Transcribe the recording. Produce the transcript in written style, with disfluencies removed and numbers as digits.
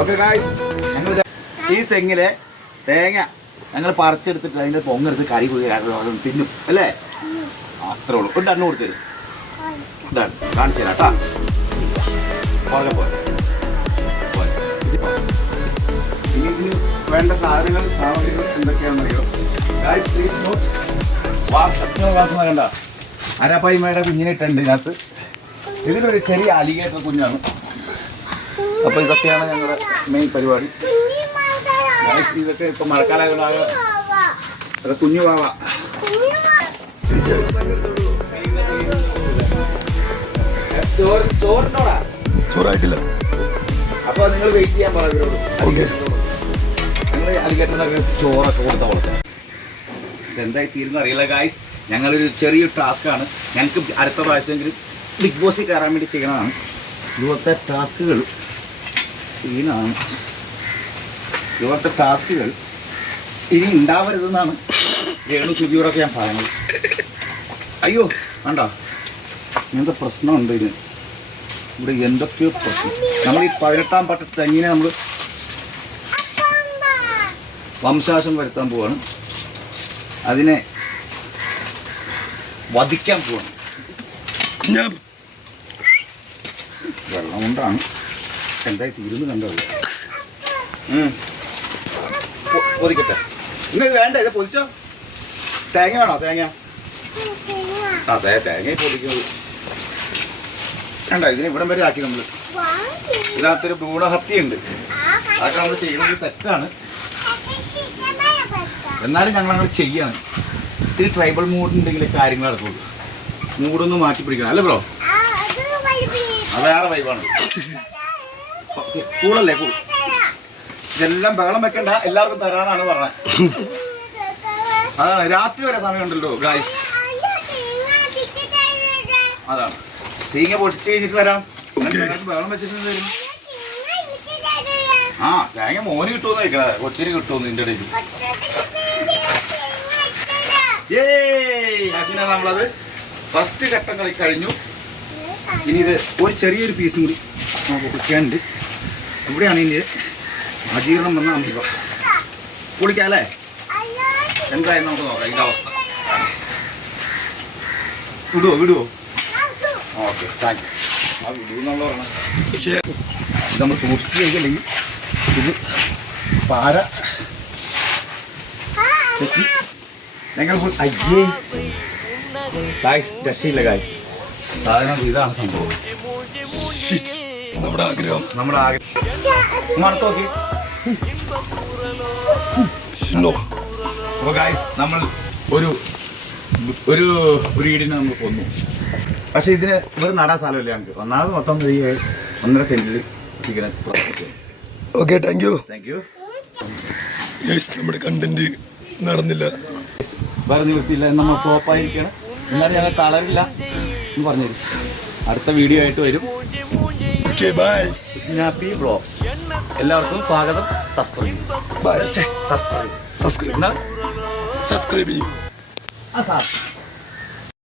Okay guys, ഞങ്ങൾ ഈ തെങ്ങിലെ തേങ്ങ ഞങ്ങൾ പറിച്ചെടുത്തിട്ട് അതിൻ്റെ പൊങ്ങെടുത്ത് കറി പോയി തിന്നും അല്ലേ? അത്രേ ഉള്ളൂ. ഒരു ഡണ്ണ് കൊടുത്തരും, കാണിച്ചു തരാം കേട്ടാ. പോലെ പോലെ ഇനി ഇതിന് വേണ്ട സാമഗ്രികൾ എന്തൊക്കെയാണെന്നറിയോ ഗായ്സ്? Please note. വാർത്ത കണ്ട അരപ്പായ്മയുടെ കുഞ്ഞിനെ ഇട്ടുണ്ട് ഇതിനകത്ത്. ഇതിലൊരു ചെറിയ അലിഗേറ്റർ കുഞ്ഞാണ്. അപ്പോൾ ഇതൊക്കെയാണ് ഞങ്ങളുടെ മെയിൻ പരിപാടി. ഇതൊക്കെ ഇപ്പം മഴക്കാലമാകെ അത് കുഞ്ഞു വാവ. ചോറായിട്ടില്ല. അപ്പോൾ നിങ്ങൾ വെയിറ്റ് ചെയ്യാൻ പറയുന്നവരോട് ഞങ്ങൾ അലിഗേറ്ററിനൊക്കെ ചോറൊക്കെ കൊടുത്ത വളർത്താൻ എന്തായി തീരുന്ന അറിയില്ല ഗായ്സ്. ഞങ്ങളൊരു ചെറിയൊരു ടാസ്ക്കാണ്. ഞങ്ങൾക്ക് അടുത്ത പ്രാവശ്യമെങ്കിലും ബിഗ് ബോസിൽ കയറാൻ വേണ്ടി ചെയ്യണതാണ്. ഇതുപോലത്തെ ടാസ്കുകൾ ഇനി ഉണ്ടാവരുതെന്നാണ് രേണു സുജിയോടൊക്കെ ഞാൻ പറയുന്നത്. അയ്യോ വേണ്ട, ഇങ്ങനത്തെ പ്രശ്നമുണ്ട് ഇതിന്. ഇവിടെ എന്തൊക്കെയോ പ്രശ്നം. നമ്മൾ ഈ 18-ാം പട്ട തെങ്ങിനെ നമ്മൾ വംശനാശം വരുത്താൻ പോവാണ്. അതിനെ വധിക്കാൻ പോവാണ്. വെള്ളം കൊണ്ടാണ് എന്തായി തീരുന്നു കണ്ടത്. പൊതിക്കട്ടെ. ഇന്ന് വേണ്ട, ഇത് പൊതിച്ചോ. തേങ്ങ വേണോ? തേങ്ങ അതെ, തേങ്ങ പൊതിക്കുന്നത് വേണ്ട. ഇതിന് ഇവിടം വരെ ആക്കി നമ്മൾ. ഇതിനകത്തൊരു ഭ്രൂണഹത്യയുണ്ട്. അതൊക്കെ നമ്മൾ ചെയ്യുന്നത് തെറ്റാണ്. എന്നാലും ഞങ്ങളങ്ങനെ ചെയ്യാണ്. ഇത്തിരി ട്രൈബൽ മൂഡ് ഉണ്ടെങ്കിൽ കാര്യങ്ങൾ നടക്കുള്ളൂ. മൂടൊന്നും മാറ്റി പിടിക്കണം അല്ലേ ബ്രോ? അത് വേറെ വൈബാണ്. കൂളല്ലേ കൂൾ. ഇതെല്ലാം ബഹളം വെക്കണ്ട, എല്ലാവർക്കും തരാനാണ് പറഞ്ഞത്. അതാണ്, രാത്രി വരെ സമയമുണ്ടല്ലോ ഗായ്സ്. അതാണ്, തേങ്ങ പൊട്ടിച്ച് കഴിഞ്ഞിട്ട് വരാം. ബഹളം വെച്ചിട്ട് തരും. ആ തേങ്ങ മോന് കിട്ടുമെന്ന് കഴിക്കണത്, കൊച്ചിന് കിട്ടുമെന്ന് ഇതിൻ്റെ ഇടയിൽ. അങ്ങനെ നമ്മളത് ഫസ്റ്റ് ഘട്ടം കളി കഴിഞ്ഞു. ഇനി ഇത് ഒരു ചെറിയൊരു പീസും കൂടി നമുക്ക് പൊളിക്കാനുണ്ട്. ഇവിടെയാണ് ഇനി അജീർണം വന്ന അമിത പൊളിക്കാം അല്ലേ? എന്തായാലും നമുക്ക് നോക്കാം ഇതിൻ്റെ അവസ്ഥ. വിടുവോ? Okay, thank you. ആ വിടുവെന്നുള്ള പറഞ്ഞത് ഇത് നമ്മൾ സൂക്ഷിച്ച് കഴിക്കില്ലെങ്കിൽ ഇത് പാര ഞങ്ങൾ അയ്യേ ഗായ്സ്, രക്ഷയില്ല ഗായ്സ്. സാധനം ഇതാണ് സംഭവം. നമ്മുടെ ആഗ്രഹം മണത്ത് നോക്കി. അപ്പോൾ ഗായ്സ്, നമ്മൾ ഒരു ഈടിനെ നമ്മൾ കൊന്നു. പക്ഷെ ഇതിന് ഇവിടെ നടാൻ സ്ഥലമില്ല ഞങ്ങൾക്ക്. ഒന്നാമത് മൊത്തം 1.5 സെന്റിൽ chicken. Okay, thank you. Thank നമ്മുടെ കണ്ടന്റ് നടന്നില്ല, വേറെ നിവൃത്തിയില്ല. നമ്മൾ ഫ്ലോപ്പായിരിക്കണം. എന്നാലും ഞങ്ങൾ തളരില്ല എന്ന് പറഞ്ഞുതരും. അടുത്ത വീഡിയോ ആയിട്ട് വരും. Happy blogs. എല്ലാവർക്കും സ്വാഗതം. സബ്സ്ക്രൈബ് ചെയ്യും. സബ്സ്ക്രൈബ് ചെയ്യും.